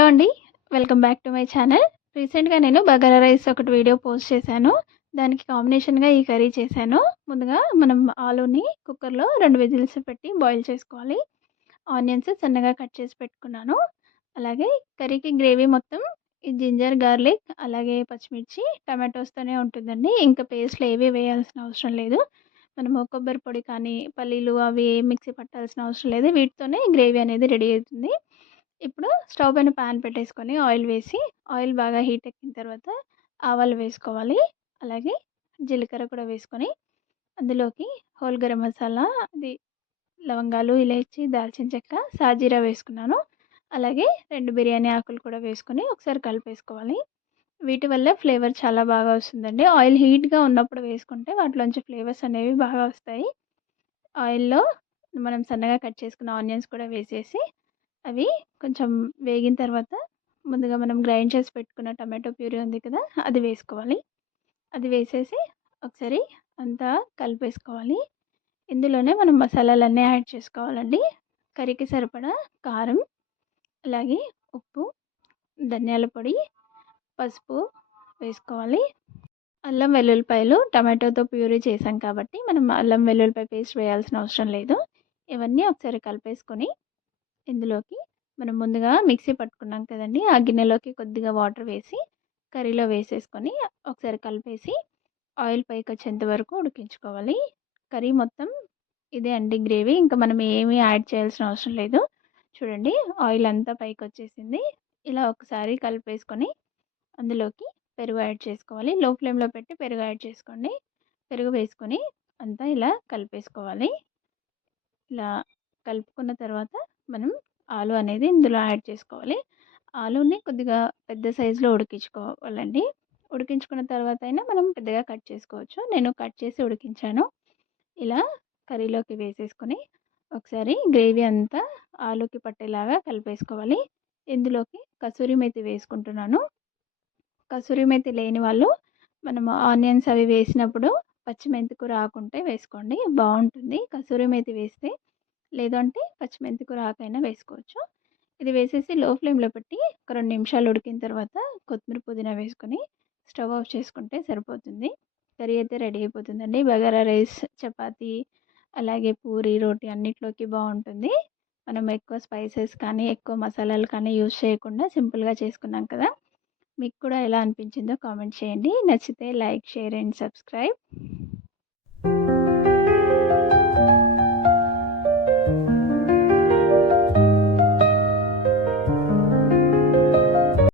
Hello అండి. Welcome back to my channel. రీసెంట్‌గా నేను బగారా రైస్ ఒకటి వీడియో పోస్ట్ చేశాను. దానికి కాంబినేషన్‌గా ఈ కర్రీ చేశాను. ముందుగా మనం ఆలూని కుక్కర్‌లో 2 విజిల్స్ పెట్టి బాయిల్ చేసుకోవాలి. ఆనియన్స్ సన్నగా కట్ చేసి పెట్టుకున్నాను. అలాగే కర్రీకి గ్రేవీ మొత్తం ఈ జింజర్ గార్లిక్ అలాగే పచ్చిమిర్చి, టమాటోస్‌తోనే ఉంటుందండి. ఇంకా పేస్ట్‌లు ఏవి వేయాల్సిన అవసరం లేదు. మనము కొబ్బరి పొడి కానీ, పల్లీలు అవి ఏం మిక్సీ పట్టాల్సిన అవసరం లేదు. వీటితోనే గ్రేవీ అనేది రెడీ అవుతుంది. ఇప్పుడు స్టవ్ పైన పాన్ పెట్టేసుకొని ఆయిల్ వేసి, ఆయిల్ బాగా హీట్ ఎక్కిన తర్వాత ఆవాలు వేసుకోవాలి. అలాగే జీలకర్ర కూడా వేసుకొని, అందులోకి హోల్ గరం మసాలా, అది లవంగాలు, ఇలాచి, దాల్చిన చెక్క, సాజీరా వేసుకున్నాను. అలాగే 2 బిర్యానీ ఆకులు కూడా వేసుకొని ఒకసారి కలిపేసుకోవాలి. వీటి వల్ల ఫ్లేవర్ చాలా బాగా వస్తుందండి. ఆయిల్ హీట్‌గా ఉన్నప్పుడు వేసుకుంటే వాటిలోంచి ఫ్లేవర్స్ అనేవి బాగా వస్తాయి. ఆయిల్‌లో మనం సన్నగా కట్ చేసుకున్న ఆనియన్స్ కూడా వేసేసి, అవి కొంచెం వేగిన తర్వాత ముందుగా మనం గ్రైండ్ చేసి పెట్టుకున్న టమాటో ప్యూరీ ఉంది కదా! అది వేసుకోవాలి. అది వేసేసి ఒకసారి అంతా కలిపేసుకోవాలి. ఇందులోనే మనం మసాలాలన్నీ యాడ్ చేసుకోవాలండి. కర్రీకి సరిపడా కారం, అలాగే ఉప్పు, ధనియాల పొడి, పసుపు వేసుకోవాలి. అల్లం వెల్లుల్లిపాయలు టమాటోతో ప్యూరీ చేశాం కాబట్టి మనం అల్లం వెల్లుల్లిపాయ పేస్ట్ వేయాల్సిన అవసరం లేదు. ఇవన్నీ ఒకసారి కలిపేసుకొని ఇందులోకి మనం ముందుగా మిక్సీ పట్టుకున్నాం కదండీ! ఆ గిన్నెలోకి కొద్దిగా వాటర్ వేసి కర్రీలో వేసేసుకొని ఒకసారి కలిపేసి ఆయిల్ పైకొచ్చేంత వరకు ఉడికించుకోవాలి. కర్రీ మొత్తం ఇదే అండి గ్రేవీ. ఇంకా మనం ఏమీ యాడ్ చేయాల్సిన అవసరం లేదు. చూడండి ఆయిల్ అంతా పైకొచ్చేసింది. ఇలా ఒకసారి కలిపేసుకొని అందులోకి పెరుగు యాడ్ చేసుకోవాలి. లో ఫ్లేమ్‌లో పెట్టి పెరుగు యాడ్ చేసుకోండి. పెరుగు వేసుకొని అంతా ఇలా కలిపేసుకోవాలి. ఇలా కలుపుకున్న తర్వాత మనం ఆలు అనేది ఇందులో యాడ్ చేసుకోవాలి. ఆలూని కొద్దిగా పెద్ద సైజులో ఉడికించుకోవాలండి. ఉడికించుకున్న తర్వాత అయినా మనం పెద్దగా కట్ చేసుకోవచ్చు. నేను కట్ చేసి ఉడికించాను. ఇలా కర్రీలోకి వేసేసుకొని ఒకసారి గ్రేవీ అంతా ఆలూకి పట్టేలాగా కలిపేసుకోవాలి. ఇందులోకి కసూరి మేతి వేసుకుంటున్నాను. కసూరి మేతి లేని వాళ్ళు మనము ఆనియన్స్ అవి వేసినప్పుడు పచ్చిమెంతి కూర ఆకుంటే వేసుకోండి బావుంటుంది. కసూరి మేతి వేస్తే లేదు అంటే పచ్చిమెంతి కూర ఆకైనా వేసుకోవచ్చు. ఇది వేసేసి లో ఫ్లేమ్‌లో పెట్టి ఒక 2 నిమిషాలు ఉడికిన తర్వాత కొత్తిమీర, పుదీనా వేసుకొని స్టవ్ ఆఫ్ చేసుకుంటే సరిపోతుంది. కర్రీ అయితే రెడీ అయిపోతుందండి. బగారా రైస్, చపాతీ, అలాగే పూరి, రోటీ అన్నిట్లోకి బావుంటుంది. మనం ఎక్కువ స్పైసెస్ కానీ, ఎక్కువ మసాలాలు కానీ యూజ్ చేయకుండా సింపుల్‌గా చేసుకున్నాం కదా! మీకు కూడా ఎలా అనిపించిందో కామెంట్ చేయండి. నచ్చితే లైక్, షేర్ అండ్ సబ్స్క్రైబ్.